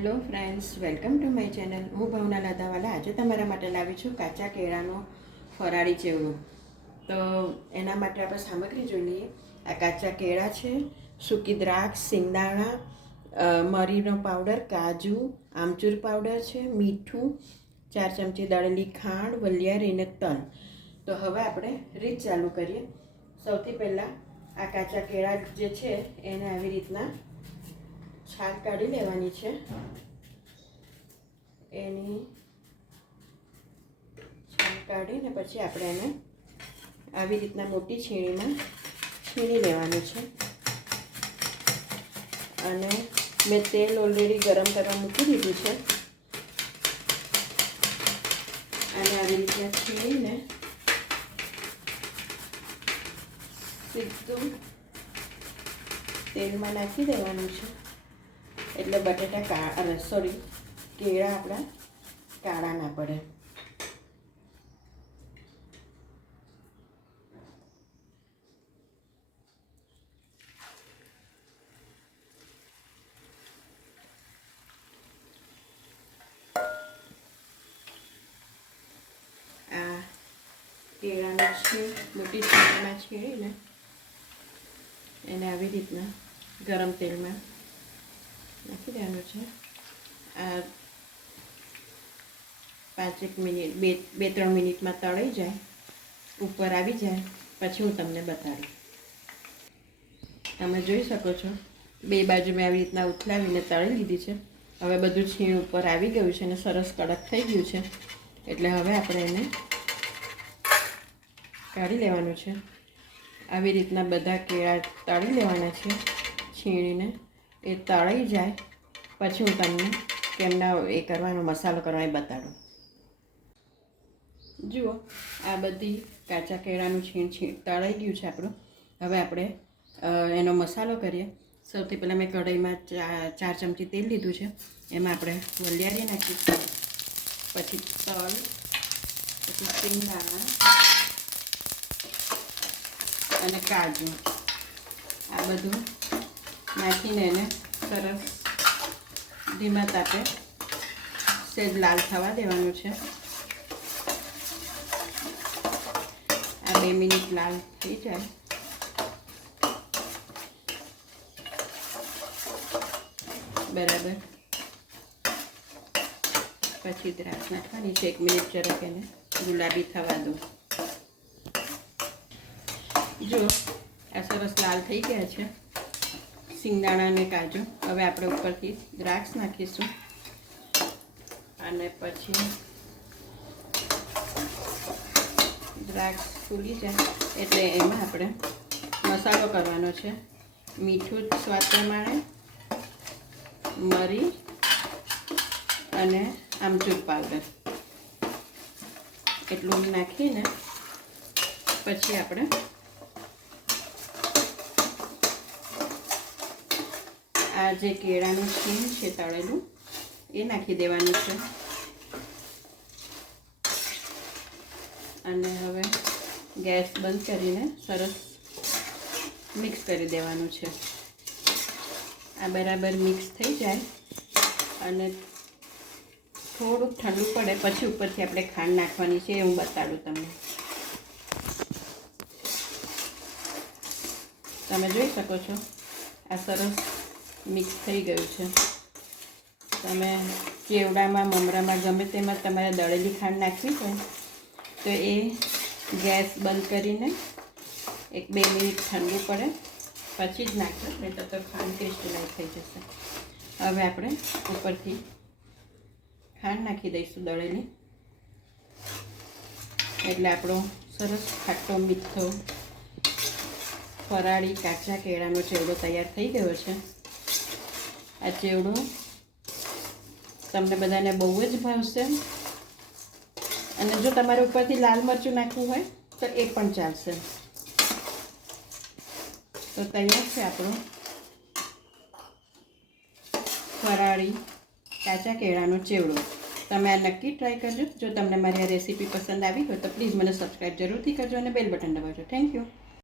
Hello friends, welcome to my channel. હું ભાવના લાદાવાલા આજે તમારા માટે લાવી છું કાચા કેળાનો ફરાળી ચેવડો. તો એના માટે આપણે સામગ્રી જોઈ લઈએ. આ કાચા કેળા છે, સૂકી દ્રાક્ષ, સિંગદાણા મરીનો પાવડર, કાજુ, આમચૂર પાવડર છે, મીઠું, ચાર ચમચી દળેલી ખાંડ વલિયારી અને તલ. તો હવે આપણે રીત ચાલુ કરીએ. સૌથી પહેલાં આ કાચા કેળા જે છે એને આવી રીતના છાલ કાઢી લેવાની છે. એની છાલ કાઢીને પછી આપણે એને આવી રીતના મોટી છીણીમાં છીણી લેવાનું છે. અને મેં તેલ ઓલરેડી ગરમ કરવા મૂકી દીધું છે. અને આવી રીતના છીણીને સીધું તેલમાં નાખી દેવાનું છે. એટલે બટેટા કાળા સોરી કેળા આપણા કાળા ના પડે. કેળાનો છે, મોટી છીણીમાં છીણીને એને આવી રીતના ગરમ તેલમાં નાખી દેવાનું છે આ પાંચેક મિનિટ બે બે ત્રણ મિનિટમાં તળાઈ જાય ઉપર આવી જાય પછી હું તમને બતાડું તમે જોઈ શકો છો બે બાજુ મેં આવી રીતના ઉથલાવીને તળી લીધી છે હવે બધું છીણ ઉપર આવી ગયું છે અને સરસ કડક થઈ ગયું છે એટલે હવે આપણે એને કાઢી લેવાનું છે આવી રીતના બધા કેળા તળી લેવાના છે છીણીને એ તળાઈ જાય, પછી હું તમને કેમના એ કરવાનો મસાલો કરવા એ બતાડું. જુઓ, આ બધી કાચા કેળાનું છીણ છીણ તળાઈ ગયું છે આપણું. હવે આપણે એનો મસાલો કરીએ. સૌથી પહેલાં મેં કઢાઈમાં ચાર ચમચી તેલ લીધું છે. એમાં આપણે વલિયારી નાખીશું. પછી તલ, પછી સિંગદાણા અને કાજુ. આ બધું નાખીને એને સરસ ધીમા તાપે સેજ લાલ થવા દેવાનું છે. આ બે મિનિટ લાલ થઈ જાય. બરાબર. પછી દ્રાક્ષ નાખવાની છે. એક મિનિટ જરાક એને ગુલાબી થવા દો. જો આ સરસ લાલ થઈ ગયા છે. સિંગદાણા અને કાજુ. હવે આપણે ઉપરથી દ્રાક્ષ નાખીશું. અને પછી દ્રાક્ષ ફૂલી જાય. એટલે એમાં આપણે મસાલો કરવાનો છે. મીઠું સ્વાદ પ્રમાણે, મરી અને આમચૂર પાવડર. એટલું નાખીને પછી આપણે આ જે કેળાનું સ્કીન છે તળેલું, એ નાખી દેવાનું છે. અને હવે ગેસ બંધ કરીને સરસ મિક્સ કરી દેવાનું છે. આ બરાબર મિક્સ થઈ જાય અને થોડુંક ઠંડુ પડે, પછી ઉપરથી આપણે ખાંડ નાખવાની છે, એ હું બતાડું તમને. તમે જોઈ શકો છો, આ સરસ મિક્સ થઈ ગયું છે. તમે કેવડામાં, મમરામાં ગમે તેમાં તમારે દળેલી ખાંડ નાખવી છે તો એ ગેસ બંધ કરીને એક બે મિનિટ ઠંડુ પડે, પછી જ નાખજો નહીં તો ખાંડ ક્રિસ્ટલાઇઝ થઈ જશે. હવે આપણે ઉપરથી ખાંડ નાખી દઈશું દળેલી. એટલે આપણો સરસ ખાટો મીઠો ફરાળી કાચા કેળાનો ચેવડો તૈયાર થઈ ગયો છે. આ ચેવડો. તમને બધાને બહુ જ ભાવશે. અને જો તમારે ઉપરથી લાલ મરચું નાખવું હોય, તો એ પણ ચાલશે. તો તૈયાર છે આપણો. ફરાળી કાચા કેળાનો ચેવડો. તમે આ નક્કી ટ્રાય કરજો. જો તમને મારી આ રેસીપી પસંદ આવી હોય, તો પ્લીઝ મને સબસ્ક્રાઈબ જરૂરથી કરજો અને બેલ બટન દબાવજો. Thank you